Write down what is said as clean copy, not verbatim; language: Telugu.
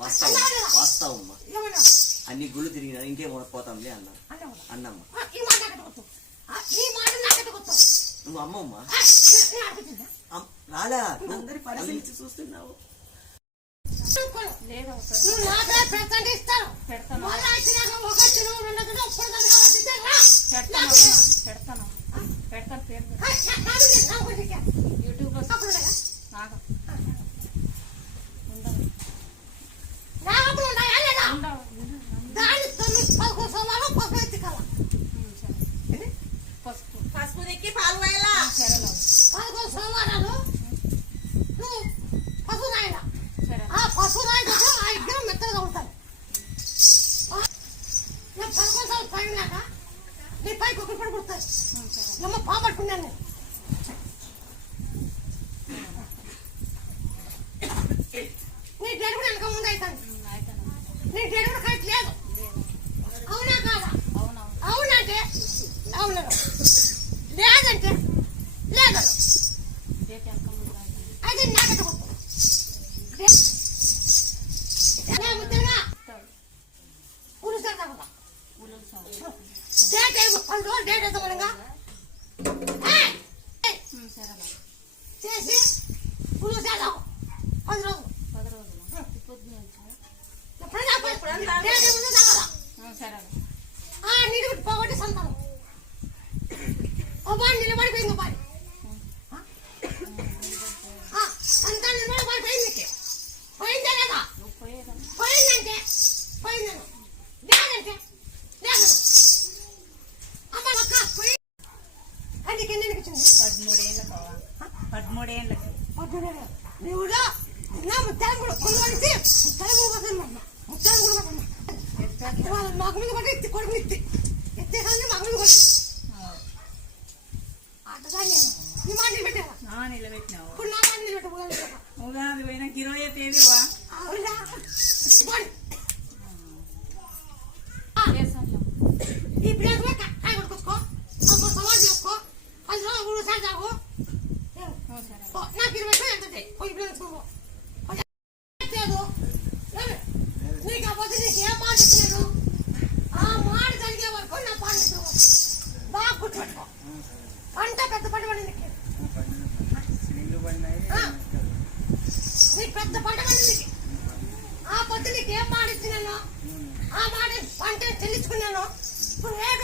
వాస్తావమ్మా అన్ని గుళ్ళు తిరిగినా ఇంకేమో పోతాంలే అన్నమ్మ నువ్వు అమ్మమ్మా రాలా అందరి పరిశీలించి చూస్తున్నావు. యూట్యూబ్ లో పసుపు దిక్కి పాలు పోయాలా 11 సోమవారాలు పసుపు రాయాల. ఆ పసుపు రాయితో ఆ విగ్రహం మెత్తగా ఉంటాయి. నేను 11 సంవత్సరాలు పడినాక నీ పైకి ఒకటి పడి పుడతాయి. నమ్మ పాపట్టుకున్నాను నేను. నీ డేట్ కూడా వెనక ముందు అవుతాను. నీ డేట్ కూడా కరెక్ట్ లేదు. అవునా కాదా? అవునంటే అవును, లేదంటే లేదు. అది నాకట్టు ముద్దగా పులుసా డేట్ అయిపోయి డేట్ అవుతామనగా చేసి పులుసేద్దాం 10 రోజులు. నీళ్ళు పోగొట్టి సంతానం నిలబడిపోయింది. బాడి సంతానం నిలబడిపోయింది. పోయిందే లేదా? పోయిందంటే పోయిందను, లేదంటే లేదు. అమ్మ అక్క పోయి అందుకే నేను ఇచ్చింది 13 ఏళ్ళకి. నువ్వు నా ముత్తాలు కూడా కొనుగోలిసి ముత్తాలు కూడా ముత్తాలు కూడా మగ మీద పట్టి ఎత్తి కొడుకు ఎత్తేసాన్ని మగ మీద కొట్టి అట్టగా నేను నీ మాట నిలబెట్టావా? నిలబెట్టినావు. ఇప్పుడు నా మాట నిలబెట్టా. ఉగాది పోయినా 20వ తేదీవా? ఈ ప్లేస్ కాయ కొట్టుకొచ్చుకో, సమాధి చేసుకో, 10 రోజులు 3 సార్లు తాగు. నాకు 20 ఎంత పోయి ప్లేస్ నీకు అవ్వదు. నీకు ఏం మాట చెప్పలేను. ఆ మాట కలిగే వరకు నా పాట బాగా కూర్చోట్టుకో. పంట పెద్ద పంట పండింది నీకు, పెద్ద పంట పండింది. ఆ పొద్దు నీకు ఏం మాట ఇచ్చినాను, ఆ మాట పంట చెల్లించుకున్నాను. ఇప్పుడు రేట్